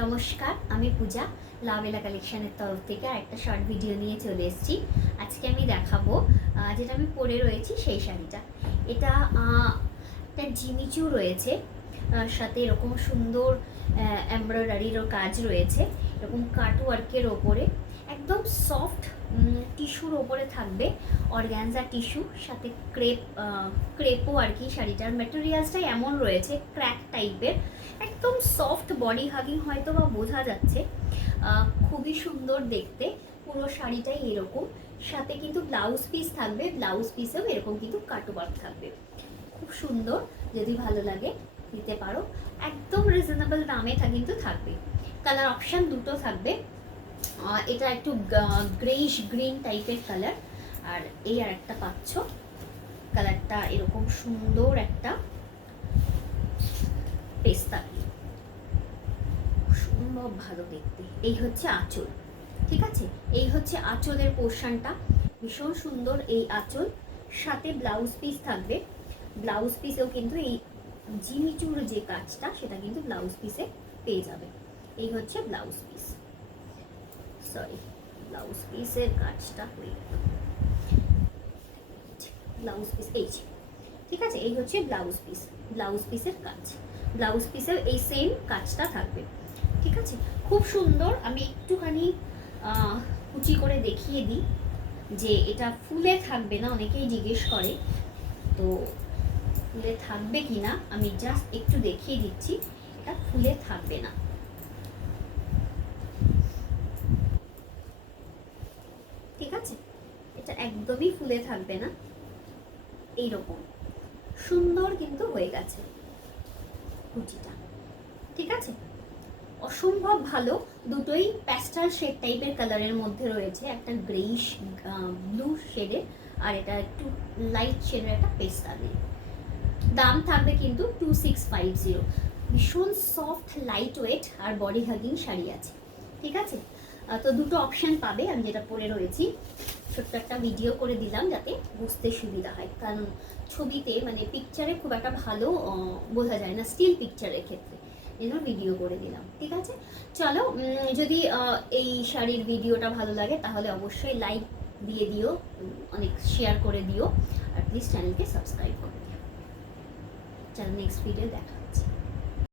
নমস্কার, আমি পূজা লাভেলা কালেকশনের তরফ থেকে একটা শর্ট ভিডিও নিয়ে চলে এসেছি। আজকে আমি দেখাবো যেটা আমি পরে রয়েছি সেই শাড়িটা। এটা একটা জিমিচু রয়েছে, সাথে এরকম সুন্দর এমব্রয়ডারিরও কাজ রয়েছে, এরকম কাট ওয়ার্কের ওপরে একদম সফট টিস্যুর ওপরে থাকবে, অর্গ্যানজা টিস্যু, সাথে ক্রেপও আর কি। শাড়িটার ম্যাটেরিয়ালসটাই এমন রয়েছে ক্র্যাক টাইপের, একদম সফট, বডি হাগিং হয়তো বা বোঝা যাচ্ছে। খুবই সুন্দর দেখতে, পুরো শাড়িটাই এরকম। সাথে কিন্তু ব্লাউজ পিস থাকবে, ব্লাউজ পিসেও এরকম কিন্তু কাটওয়ার্ক থাকবে, খুব সুন্দর। যদি ভালো লাগে নিতে পারো, একদম রিজনেবল দামে কিন্তু থাকবে। কালার অপশান দুটো থাকবে, এটা একটু গ্রেইশ গ্রিন টাইপের কালার, আর এই আর একটা পাচ্ছ কালারটা এরকম সুন্দর একটা পেস্তা, সম্ভব ভালো দেখতে। এই হচ্ছে আঁচল, ঠিক আছে? এই হচ্ছে আঁচলের পোর্শনটা, ভীষণ সুন্দর এই আঁচল। সাথে ব্লাউজ পিস থাকবে, ব্লাউজ পিসেও কিন্তু এই জিমিচুর যে কাজটা সেটা কিন্তু ব্লাউজ পিসে পেয়ে যাবে। এই হচ্ছে ব্লাউজ পিস, সরি ব্লাউজ পিসের কাজটা হয়ে গেল, ব্লাউজ পিস এই, ঠিক আছে? এই হচ্ছে ব্লাউজ পিস, ব্লাউজ পিসের কাজ, ব্লাউজ পিসের এই সেম কাজটা থাকবে, ঠিক আছে? খুব সুন্দর। আমি একটুখানি কুচি করে দেখিয়ে দিই যে এটা ফুলে থাকবে না, অনেকেই জিজ্ঞেস করে, তো ফুলে থাকবে কি না আমি জাস্ট একটু দেখিয়ে দিচ্ছি। এটা ফুলে থাকবে না, ঠিক আছে? এটা একদমই ফুলে থাকবে না, এইরকম সুন্দর কিন্তু হয়ে গেছে কুচিটা, ঠিক আছে? অসম্ভব ভালো। দুটোই প্যাস্টেল শেড টাইপের কালারের মধ্যে রয়েছে, একটা গ্রেইশ ব্লু শেডের, আর এটা একটু লাইট শেডের একটা পেস্তা দিয়ে। দাম থাকবে কিন্তু 2650। ভীষণ সফট, লাইট ওয়েট আর বডি হাগিং শাড়ি আছে, ঠিক আছে? তো দুটো অপশান পাবে। আমি যেটা পরে রয়েছি, ছোট্ট একটা ভিডিও করে দিলাম যাতে বুঝতে সুবিধা হয়, কারণ ছবিতে মানে পিকচারে খুব একটা ভালো বোঝা যায় না, স্টিল পিকচারের ক্ষেত্রে, জন্য ভিডিও করে দিলাম, ঠিক আছে? চলো, যদি এই শাড়ির ভিডিওটা ভালো লাগে তাহলে অবশ্যই লাইক দিয়ে দিও, অনেক শেয়ার করে দিও, আর প্লিজ চ্যানেলকে সাবস্ক্রাইব করে দিও। চলো নেক্সট ভিডিও দেখা।